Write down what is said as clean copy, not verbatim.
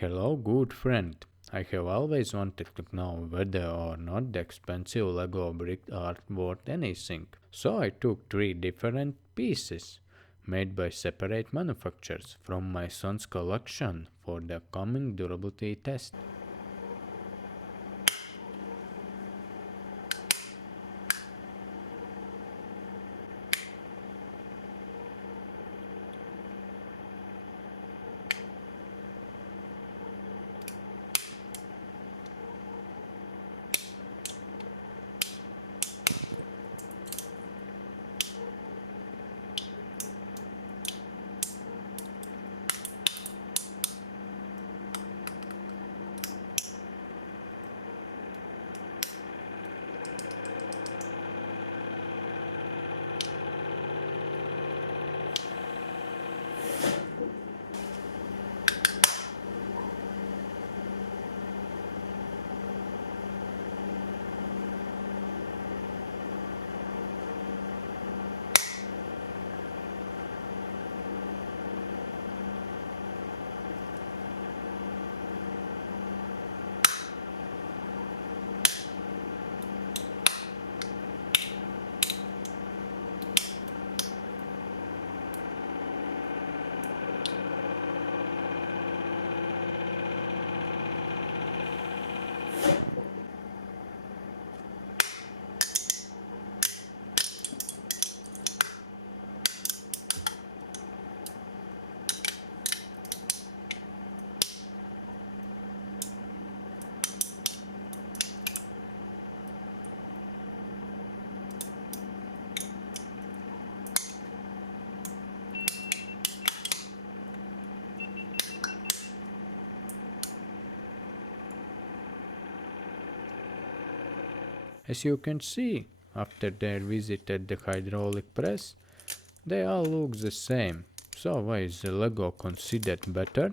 Hello, good friend. I have always wanted to know whether or not the expensive Lego brick are worth anything. So I took 3 different pieces, made by separate manufacturers, from my son's collection for the coming durability test. As you can see, after they visited the hydraulic press, they all look the same. So why is the Lego considered better?